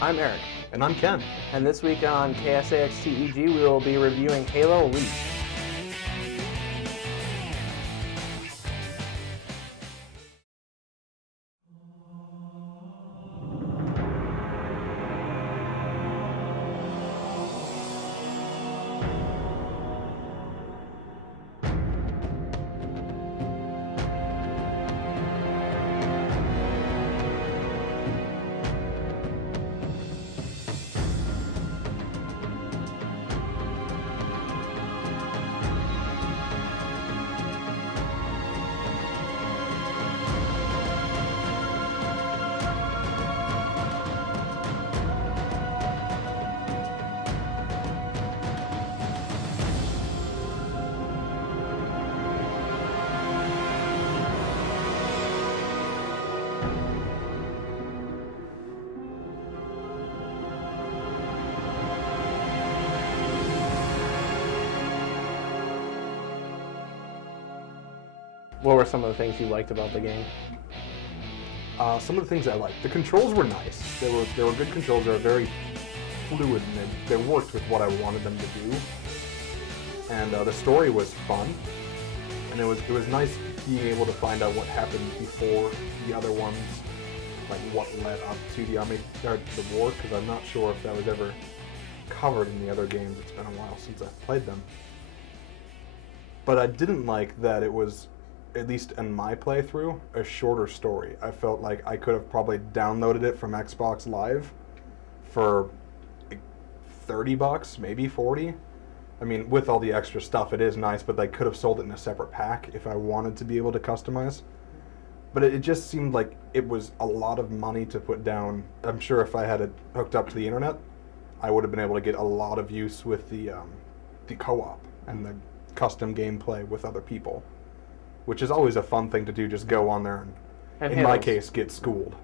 I'm Eric. And I'm Ken. And this week on KSAX TEG, we will be reviewing Halo Reach. What were some of the things you liked about the game? Some of the things I liked. The controls were nice. They were good controls. They were very fluid, and they worked with what I wanted them to do. And the story was fun, and it was nice being able to find out what happened before the other ones, like what led up to the war, because I'm not sure if that was ever covered in the other games. It's been a while since I've played them. But I didn't like that it was, at least in my playthrough, a shorter story. I felt like I could have probably downloaded it from Xbox Live for like $30, maybe 40. I mean, with all the extra stuff, it is nice, but they could have sold it in a separate pack if I wanted to be able to customize. But it just seemed like it was a lot of money to put down. I'm sure if I had it hooked up to the internet, I would have been able to get a lot of use with the co-op and the custom gameplay with other people, which is always a fun thing to do. Just go on there and in my case, get schooled.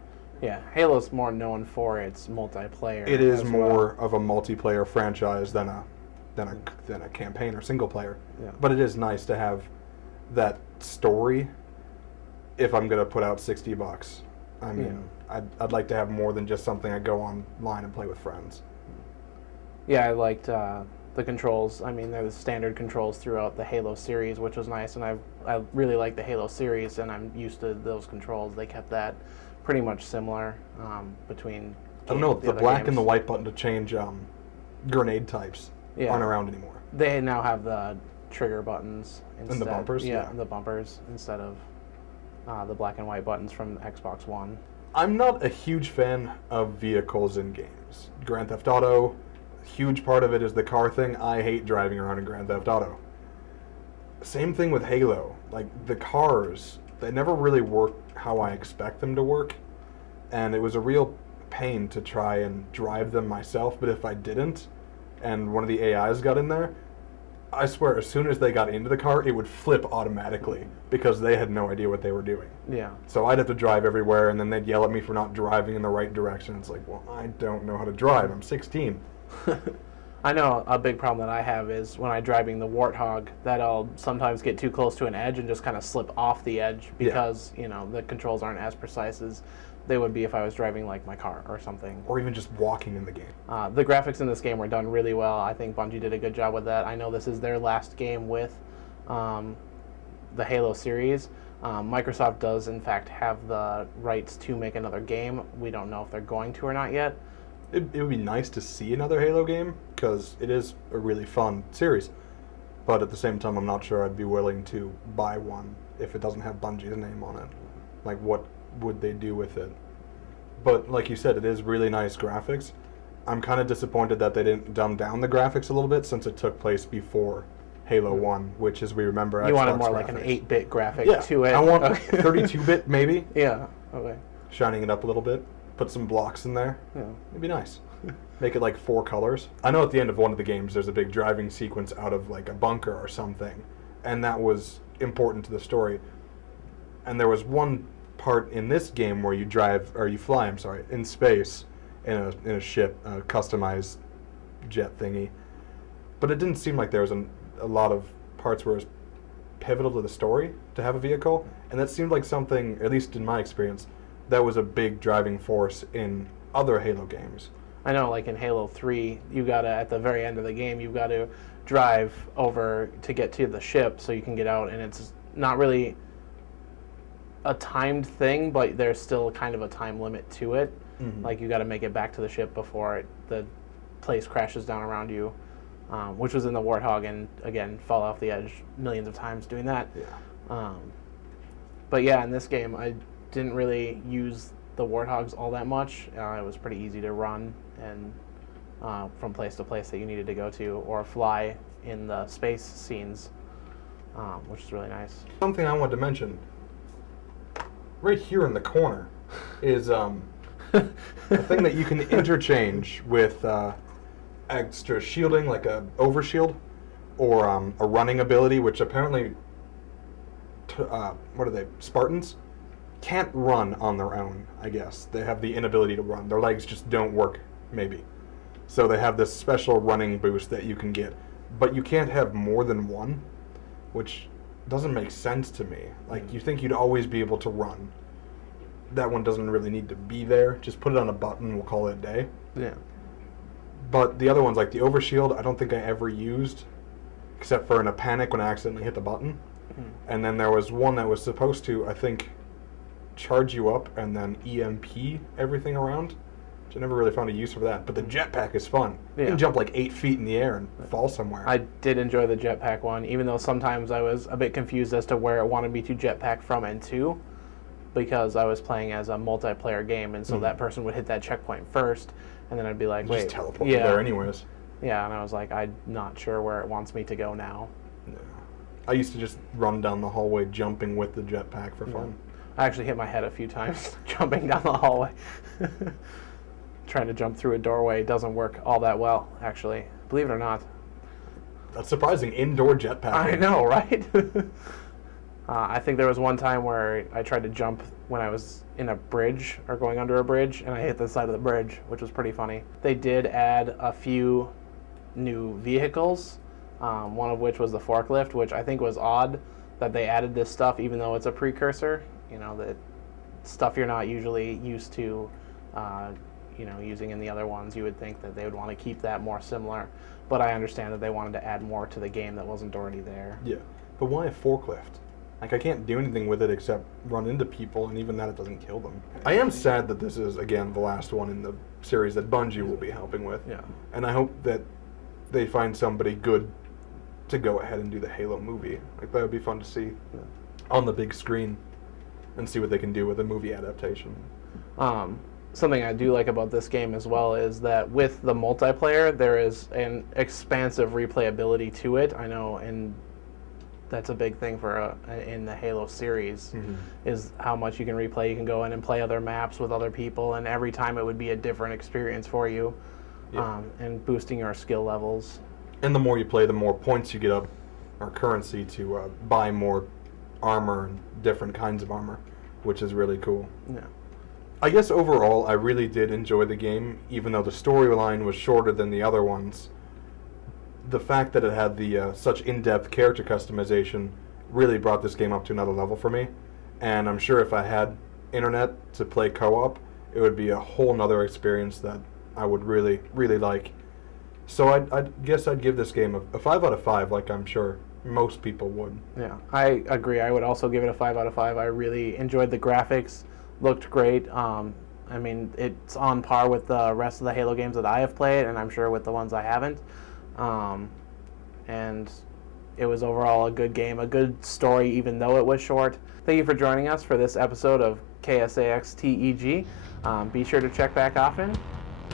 Yeah, Halo's more known for its multiplayer. It is more of a multiplayer franchise than a campaign or single player. Yeah. But it is nice to have that story if I'm going to put out $60. I mean, yeah. I'd like to have more than just something I go online and play with friends. Yeah, I liked the controls. I mean, they're the standard controls throughout the Halo series, which was nice, and I really like the Halo series, and I'm used to those controls. They kept that pretty much similar between I don't know, the black and the white button to change grenade types aren't around anymore. They now have the trigger buttons instead. And the bumpers? Yeah, the bumpers instead of the black and white buttons from Xbox One. I'm not a huge fan of vehicles in games. Grand Theft Auto, huge part of it is the car thing. I hate driving around in Grand Theft Auto. Same thing with Halo. Like, the cars, they never really work how I expect them to work, and it was a real pain to try and drive them myself, but if I didn't, and one of the AIs got in there, I swear, as soon as they got into the car, it would flip automatically, because they had no idea what they were doing. Yeah. So I'd have to drive everywhere, and then they'd yell at me for not driving in the right direction. It's like, well, I don't know how to drive. I'm 16. I know a big problem that I have is when I'm driving the Warthog, that I'll sometimes get too close to an edge and just kind of slip off the edge because, you know, the controls aren't as precise as they would be if I was driving like my car or something. Or even just walking in the game. The graphics in this game were done really well. I think Bungie did a good job with that. I know this is their last game with the Halo series. Microsoft does, in fact, have the rights to make another game. We don't know if they're going to or not yet. It would be nice to see another Halo game, because it is a really fun series. But at the same time, I'm not sure I'd be willing to buy one if it doesn't have Bungie's name on it. Like, what would they do with it? But like you said, it is really nice graphics. I'm kind of disappointed that they didn't dumb down the graphics a little bit, since it took place before Halo 1, which, as we remember, you Xbox wanted more graphics. Like an 8-bit graphic to it. I want 32-bit maybe. Yeah, okay. Shining it up a little bit. Put some blocks in there. Yeah. It'd be nice. Make it like 4 colors. I know at the end of one of the games there's a big driving sequence out of like a bunker or something, and that was important to the story. And there was one part in this game where you fly, in space in a ship, a customized jet thingy. But it didn't seem like there was a lot of parts where it was pivotal to the story to have a vehicle, and that seemed like something, at least in my experience, that was a big driving force in other Halo games. I know, like in Halo 3, you gotta, at the very end of the game, you've got to drive over to get to the ship so you can get out, and it's not really a timed thing, but there's still kind of a time limit to it. Like, you got to make it back to the ship before the place crashes down around you, which was in the Warthog, and again, fall off the edge millions of times doing that. Yeah. But yeah, in this game, I didn't really use the Warthogs all that much. It was pretty easy to run and from place to place that you needed to go to, or fly in the space scenes, which is really nice. Something I wanted to mention, right here in the corner, is a thing that you can interchange with extra shielding, like a overshield, or a running ability, which apparently, what are they, Spartans? Can't run on their own, I guess. They have the inability to run. Their legs just don't work, maybe. So they have this special running boost that you can get. But you can't have more than one, which doesn't make sense to me. Like, you think you'd always be able to run. That one doesn't really need to be there. Just put it on a button, we'll call it a day. Yeah. But the other ones, like the overshield, I don't think I ever used, except for in a panic when I accidentally hit the button. And then there was one that was supposed to, I think, charge you up and then EMP everything around, which I never really found a use for that. But the jetpack is fun. You can jump like 8 feet in the air and fall somewhere. I did enjoy the jetpack one, even though sometimes I was a bit confused as to where it wanted me to jetpack from and to, because I was playing as a multiplayer game, and so that person would hit that checkpoint first, and then I'd be like, wait, just teleport there anyways. Yeah, and I was like, I'm not sure where it wants me to go now. Yeah. I used to just run down the hallway jumping with the jetpack for fun. I actually hit my head a few times jumping down the hallway. Trying to jump through a doorway doesn't work all that well, actually. Believe it or not. That's surprising. Indoor jetpack. I know, right? I think there was one time where I tried to jump when I was in a bridge, or going under a bridge, and I hit the side of the bridge, which was pretty funny. They did add a few new vehicles, one of which was the forklift, which I think was odd that they added this stuff even though it's a precursor. You know, that stuff you're not usually used to, you know, using in the other ones. You would think that they would want to keep that more similar, but I understand that they wanted to add more to the game that wasn't already there. Yeah, but why a forklift? Like, I can't do anything with it except run into people, and even that, it doesn't kill them. I am sad that this is, again, the last one in the series that Bungie will be helping with. Yeah. And I hope that they find somebody good to go ahead and do the Halo movie. Like, that would be fun to see on the big screen and see what they can do with a movie adaptation. Something I do like about this game as well is that with the multiplayer, there is an expansive replayability to it. I know, and that's a big thing for in the Halo series, is how much you can replay. You can go in and play other maps with other people, and every time it would be a different experience for you, and boosting your skill levels. And the more you play, the more points you get up, or currency to buy more armor and different kinds of armor, which is really cool. Yeah. I guess overall, I really did enjoy the game, even though the storyline was shorter than the other ones. The fact that it had the such in-depth character customization really brought this game up to another level for me. And I'm sure if I had internet to play co-op, it would be a whole nother experience that I would really, really like. So I guess I'd give this game a 5 out of 5, like I'm sure most people would. Yeah, I agree. I would also give it a 5 out of 5. I really enjoyed the graphics. Looked great. I mean, it's on par with the rest of the Halo games that I have played, and I'm sure with the ones I haven't. And it was overall a good game, a good story, even though it was short. Thank you for joining us for this episode of KSAX TEG. Be sure to check back often.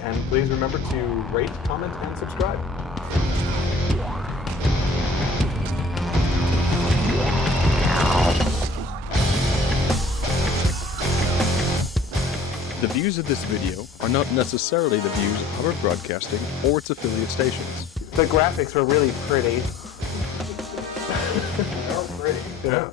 And please remember to rate, comment, and subscribe. The views of this video are not necessarily the views of Hubbard Broadcasting or its affiliate stations. The graphics were really pretty. They are pretty. Yeah.